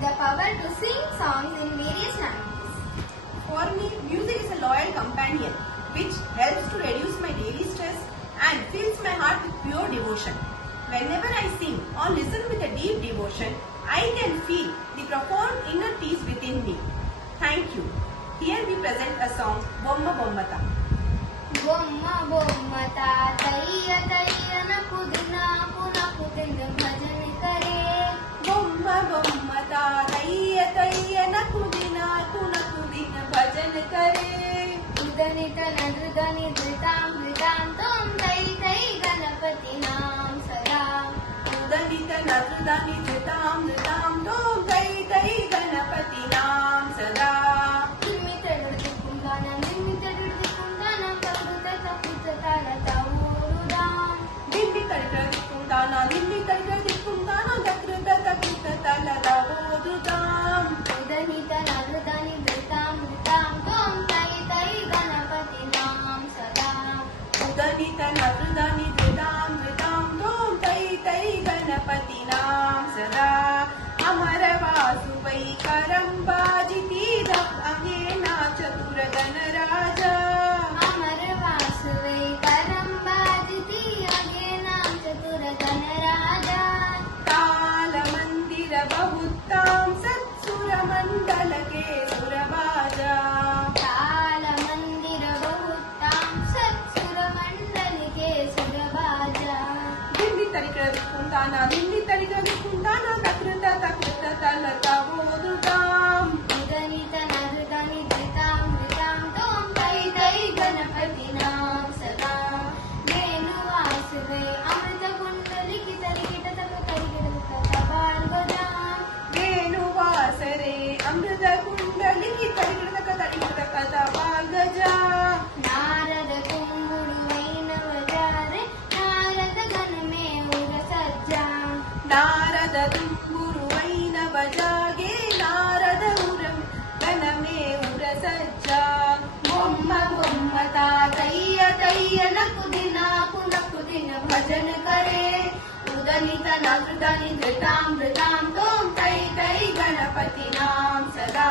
the power to sing songs in various languages. For me, music is a loyal companion which helps to reduce my daily stress and fills my heart with pure devotion. Whenever I sing or listen with a deep devotion, I can feel the profound inner peace within me. Thank you. Here we present a song, Bomma Bommata. Bomma bommata taiya taiya naku din bhajan kare. Bomma Bommata taiya taiya naku din bhajan kare. Udanita nadrudani dhritam dhritam tom tai tai ganapati naam sada. Udanita nadrudani dhritam dhritam tom tai tai ganapati naam sada. Udanita nadrudani dhritam dhritam tom tai tai ganapati naam sada. Udanita nadrudani dhritam dhritam tom tai tai ganapati naam sada. Amara vasuvai karambajiti angena chatura ganaraja. Amara vasuvai karambajiti angena chatura ganaraja. Kala mandira bahuttam satsura mandala ke suravaja. Kala mandira bahuttam satsura mandali ke suravaja. Dimmi tarikra vikundana takrita talata vodudam. Udanita nadrudani dhritam dhritam tom tai tai ganapati naam sada. Venu vasuvai amrita kundaliki tarikita tarikita tabalgajam. Venu vasare amrita kundaliki tarikita balgaja. Narada kummudu vainavajare narada ganame ura sajja. Narada tumburu vaina vajage narada uram ganame ura sajja. Bomma bommata taiya taiya naku din bhajan kare. Udanita nadrudani dhritam dhritam tom tai tai ganapati naam sada.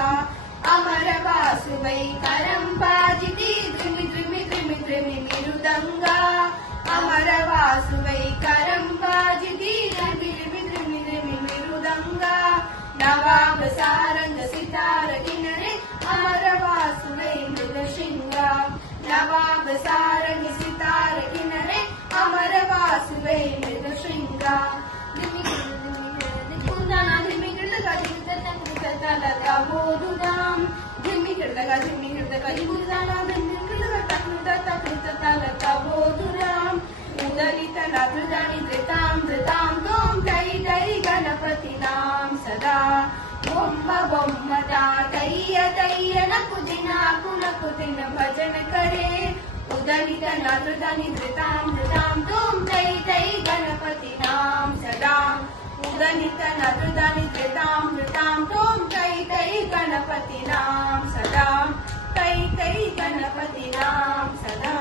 Amara vasuvai karambajiti drimi mirudanga. Amara vasuvai karambajiti drimi mirudanga. Nawab saranga sitara kinare amara vasuvai mridashinga. Nawab saranga sitara kinare amara vasuvai mridashinga. Udanita nadrudani dhritam dhritam tom tai tai ganapati naam sada. Bomma bommata taiya taiya naku din bhajan kare. Udanita nadrudani dhritam dhritam tom tai tai ganapati naam sada. Udanita nadrudani dhritam dhritam tom tai tai ganapati naam sada. Tai tai ganapati naam sada.